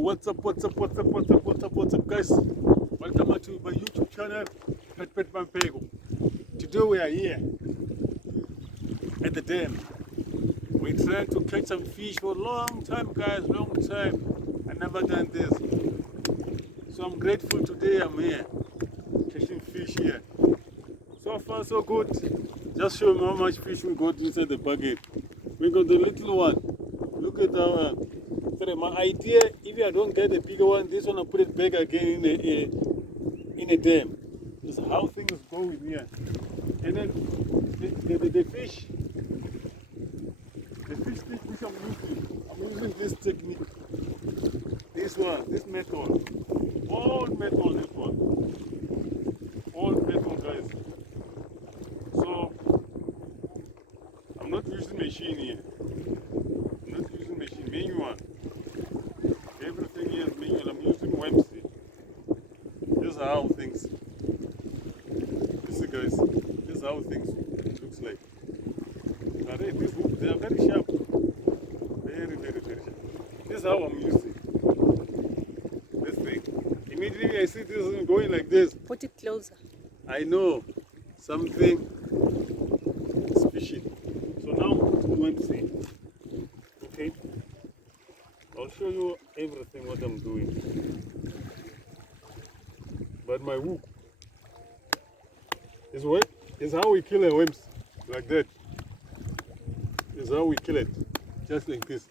what's up guys? Welcome to my YouTube channel, Pet Mampego. Today we are here at the dam. We're trying to catch some fish for a long time guys, long time. I never done this. So I'm grateful today I'm here, catching fish here. So far so good. Just show me how much fish we got inside the bucket. We got the little one. Look at our. My idea, if I don't get the bigger one, this one I put it back again in a dam. This is how things go with me. And then the fish which I'm using this technique. This method. Old method, this one. Old method, guys. So, I'm not using machine here. I'm not using machine, manual. Everything here is manual. I'm using Wempsy. This is how things. Listen, guys. This is how things looks like. Now, these hooks, they are very sharp. Very, very, very sharp. This is how I'm using this thing. Immediately I see this thing going like this. Put it closer. I know something is fishing. So now I'm putting Wempsy. Okay? I'll show you everything what I'm doing. But my hook is how we kill a worm, like that. Is how we kill it, just like this.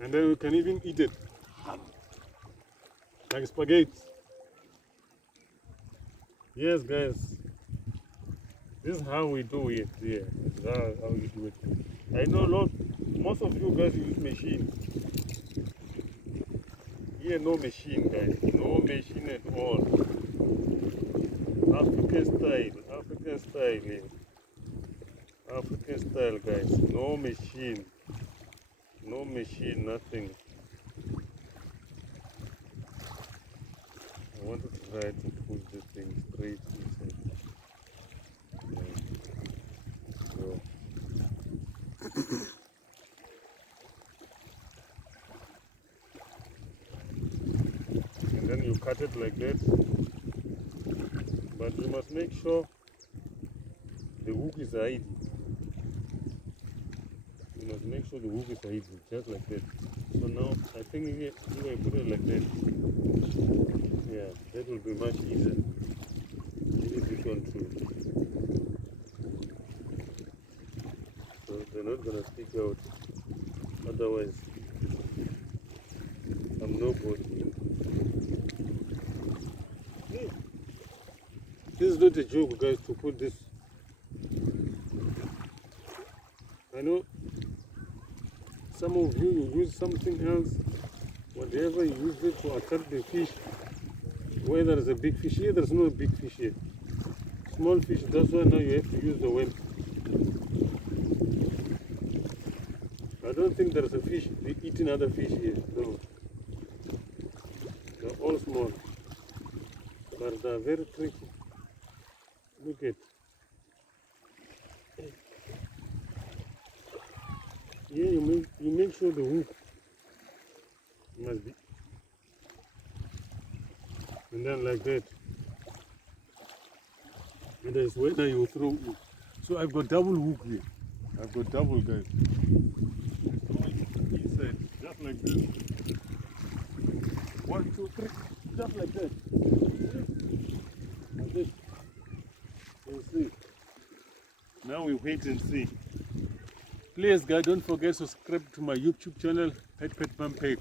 And then we can even eat it, like spaghetti. Yes, guys. This is how we do it here. This is how we do it. I know most of you guys use machine. Here no machine, guys. No machine at all. African style here. African style, guys. No machine. No machine, nothing. I want to try to push this thing straight inside. So. And then you cut it like that, but you must make sure the hook is hiding. You must make sure the hook is hiding, just like that. So now I think if I put it like that, yeah, that will be much easier. Maybe this one too. So they're not gonna stick out. Otherwise, I'm no good. This is not a joke, guys, to put this. I know some of you use something else, whatever you use it to attract the fish. Where there is a big fish here, there's no big fish here. Small fish, that's why now you have to use the worm. I don't think there's a fish eating other fish here. No. They're all small. But they're very tricky. Look at. Yeah, you make sure the hook must be. And then like that. And that's where now you throw hook. So I've got double hook here. I've got double, guys. Inside, just like this. 1, 2, 3, just like that. Like this. You see. Now we wait and see. Please, guys, don't forget to subscribe to my YouTube channel, Pet Mampego.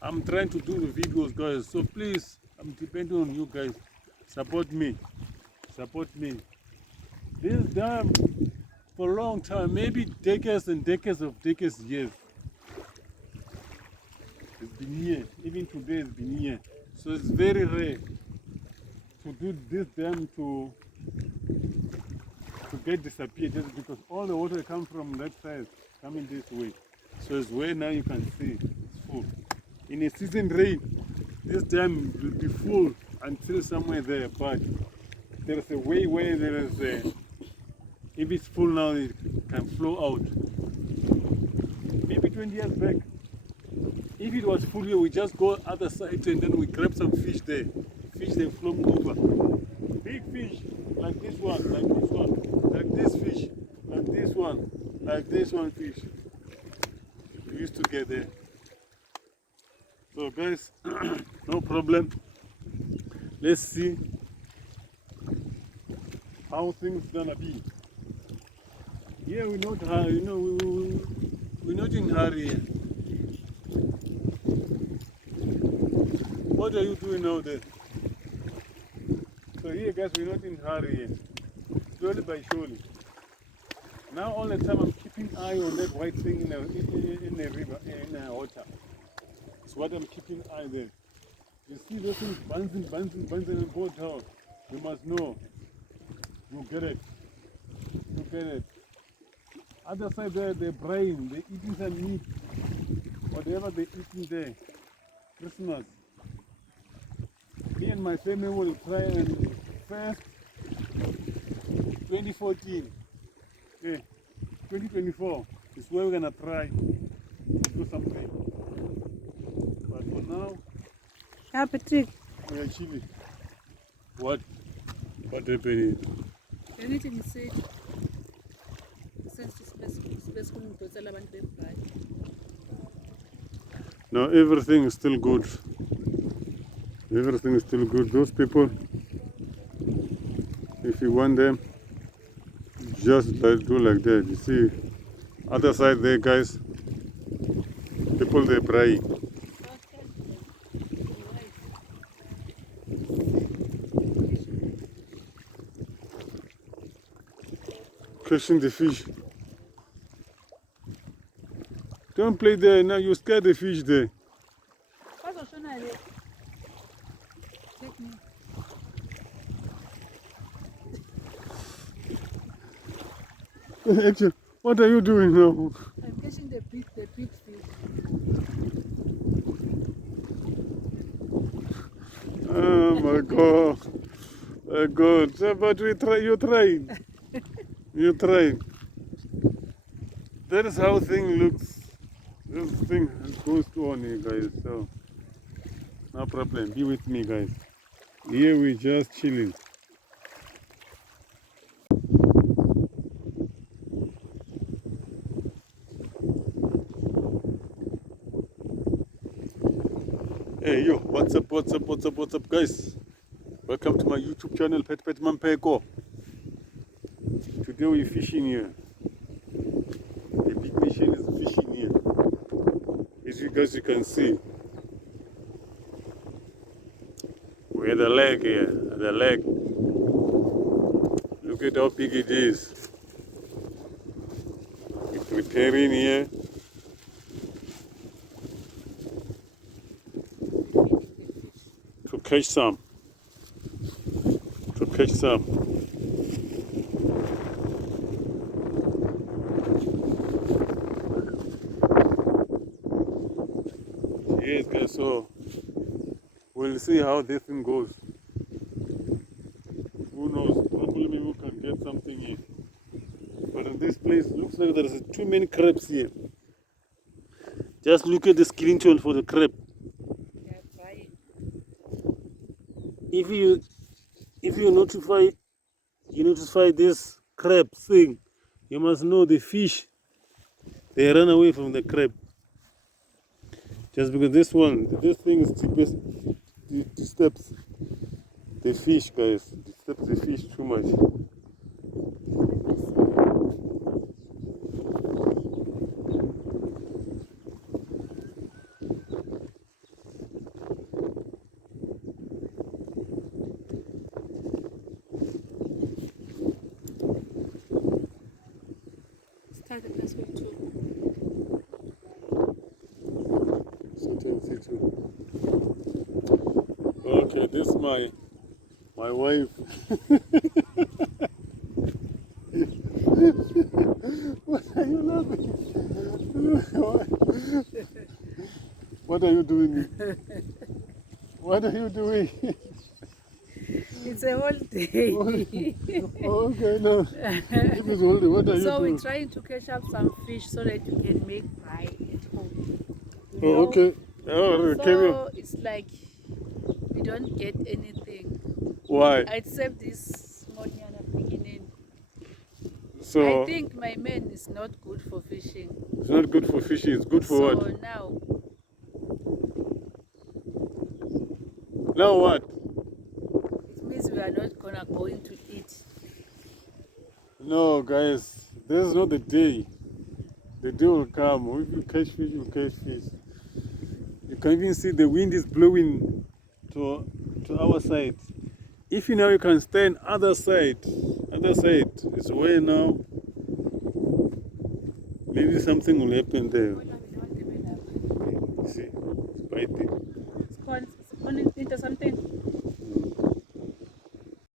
I'm trying to do the videos, guys. So please, I'm depending on you guys. Support me. Support me. This dam for a long time, maybe decades and decades of years. It's been here. Even today it's been here. So it's very rare to do this dam to get disappeared, just because all the water comes from that side, coming this way. So it's where now you can see it's full. In a season rain, this dam will be full until somewhere there, but there is a way where there is a, if it's full now, it can flow out. Maybe 20 years back, If it was full here, we just go other side and then we grab some fish there. Fish they float over. Big fish, like this one, like this one, like this fish, like this one, like this one fish. We used to get there. So guys, no problem. Let's see how things gonna be. Yeah, we're not hurry, we're not in hurry here. What are you doing now there? So here guys, we're not in hurry here. Slowly by surely. Now all the time I'm keeping eye on that white thing in the river, in the water. It's what I'm keeping eye there. You see those things bouncing and go down. You must know. You get it. You get it. Other side there, they're brain, they're eating some meat. Whatever they're eating there. Christmas. Me and my family will try and first 2014. Okay, 2024 is where we're gonna try to do something. But for now, Patrick. we are chilling. What? What happened? Anything is said. Space No, everything is still good. Everything is still good. Those people, if you want them, just do like that. You see, other side there, guys, people they pray. Catching the fish. Don't play there now, you scare the fish there. Take me. Actually, what are you doing now? I'm catching the big fish. Oh my God. My God. So, but you tried. You tried. That is how thing looks. This thing goes on here, guys. So, no problem. Be with me, guys. Here we just chilling. Hey yo, what's up, guys? Welcome to my YouTube channel, Pet Mampeko. Today we're fishing here. The big mission is fishing here. As you guys can see, we're at the lake here, the lake. Look at how big it is. We're preparing here. To catch some. Yes guys, so we'll see how this thing goes. Who knows, probably maybe we can get something here. But in this place, looks like there's too many crabs here. Just look at the screenshot for the crab. If you notify this crab thing, you must know the fish, they run away from the crab. Just because this thing is disturbs the fish, guys. Disturbs the fish too much. Okay, this is my wife. What are you laughing? What are you doing? What are you doing? It's a whole day. Okay, no. It is whole day. What are you doing? So we're trying to catch up some fish so that you can make pie at home. Oh, okay. Oh, carry on. So it's like we don't get anything Why? except this Monyana beginning. I So think my man is not good for fishing. it's not good for fishing. It's good for So what? now Now what? it means we are not gonna going to eat. No, guys, this is not the day. The day will come. If you catch fish, you catch fish. You can even see the wind is blowing to our side. If you know you can stand other side is where now maybe something will happen there.